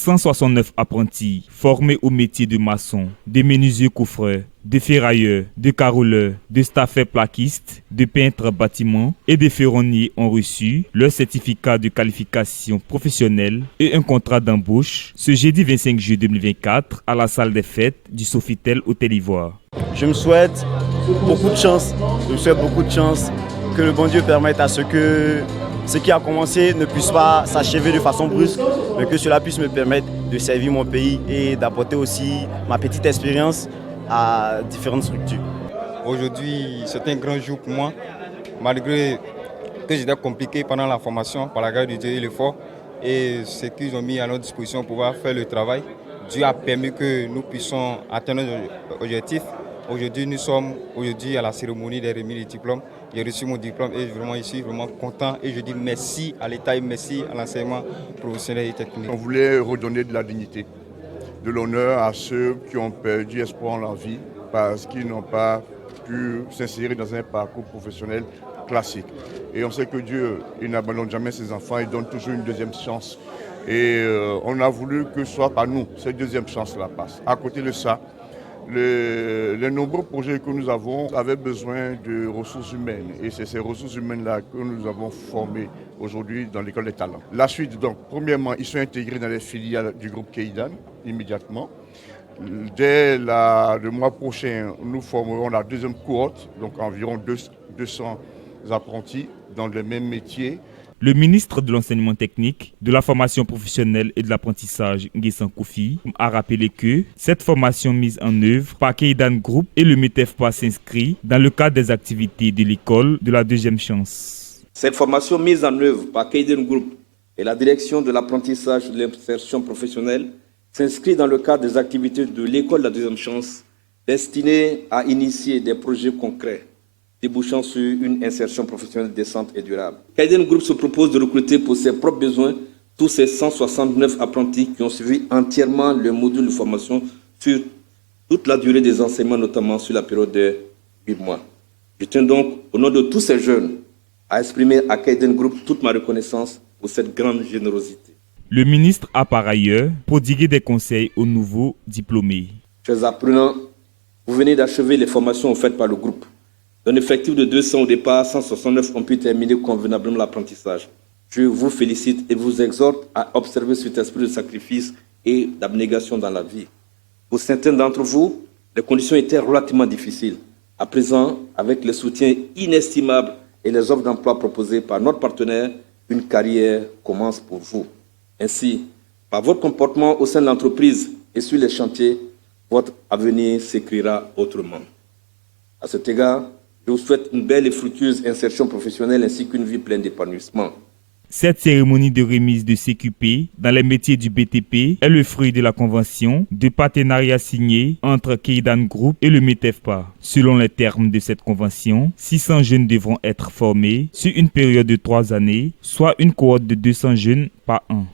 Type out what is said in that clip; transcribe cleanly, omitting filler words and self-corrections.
169 apprentis formés au métier de maçon, de menuisier coffreur, de ferrailleurs, de caroleurs, de staffers plaquistes, de peintres bâtiments et de ferronniers ont reçu leur certificat de qualification professionnelle et un contrat d'embauche ce jeudi 25 juillet 2024 à la salle des fêtes du Sofitel Hôtel Ivoire. Je me souhaite beaucoup de chance, que le bon Dieu permette à ce que ce qui a commencé ne puisse pas s'achever de façon brusque, mais que cela puisse me permettre de servir mon pays et d'apporter aussi ma petite expérience à différentes structures. Aujourd'hui, c'est un grand jour pour moi, malgré que j'étais compliqué pendant la formation par la grâce de Dieu et l'effort, et ce qu'ils ont mis à notre disposition pour pouvoir faire le travail. Dieu a permis que nous puissions atteindre nos objectifs. Aujourd'hui, nous sommes à la cérémonie des remis des diplômes. J'ai reçu mon diplôme et je suis vraiment content. Et je dis merci à l'État et merci à l'enseignement professionnel et technique. On voulait redonner de la dignité, de l'honneur à ceux qui ont perdu espoir en leur vie parce qu'ils n'ont pas pu s'insérer dans un parcours professionnel classique. Et on sait que Dieu, il n'abandonne jamais ses enfants, il donne toujours une deuxième chance. Et on a voulu que ce soit par nous, cette deuxième chance-là passe. À côté de ça, les nombreux projets que nous avons avaient besoin de ressources humaines. Et c'est ces ressources humaines-là que nous avons formées aujourd'hui dans l'école des talents. La suite, donc, premièrement, ils sont intégrés dans les filiales du groupe Keidan immédiatement. Dès le mois prochain, nous formerons la deuxième cohorte, donc environ 200 apprentis dans les mêmes métiers. Le ministre de l'Enseignement technique, de la formation professionnelle et de l'apprentissage, Nguessan Kofi, a rappelé que cette formation mise en œuvre par Keidan Group et le METEFPA s'inscrit dans le cadre des activités de l'école de la deuxième chance. Cette formation mise en œuvre par Keidan Group et la direction de l'apprentissage et de l'insertion professionnelle s'inscrit dans le cadre des activités de l'école de la deuxième chance destinées à initier des projets concrets débouchant sur une insertion professionnelle décente et durable. Keidan Group se propose de recruter pour ses propres besoins tous ces 169 apprentis qui ont suivi entièrement le module de formation sur toute la durée des enseignements, notamment sur la période de 8 mois. Je tiens donc, au nom de tous ces jeunes, à exprimer à Keidan Group toute ma reconnaissance pour cette grande générosité. Le ministre a par ailleurs prodigué des conseils aux nouveaux diplômés. Chers apprenants, vous venez d'achever les formations offertes par le groupe. D'un effectif de 200 au départ, 169 ont pu terminer convenablement l'apprentissage. Je vous félicite et vous exhorte à observer cet esprit de sacrifice et d'abnégation dans la vie. Pour certains d'entre vous, les conditions étaient relativement difficiles. À présent, avec le soutien inestimable et les offres d'emploi proposées par notre partenaire, une carrière commence pour vous. Ainsi, par votre comportement au sein de l'entreprise et sur les chantiers, votre avenir s'écrira autrement. À cet égard, je vous souhaite une belle et fructueuse insertion professionnelle ainsi qu'une vie pleine d'épanouissement. Cette cérémonie de remise de CQP dans les métiers du BTP est le fruit de la convention de partenariat signée entre Keidan Group et le METEFPA. Selon les termes de cette convention, 600 jeunes devront être formés sur une période de 3 années, soit une cohorte de 200 jeunes par an.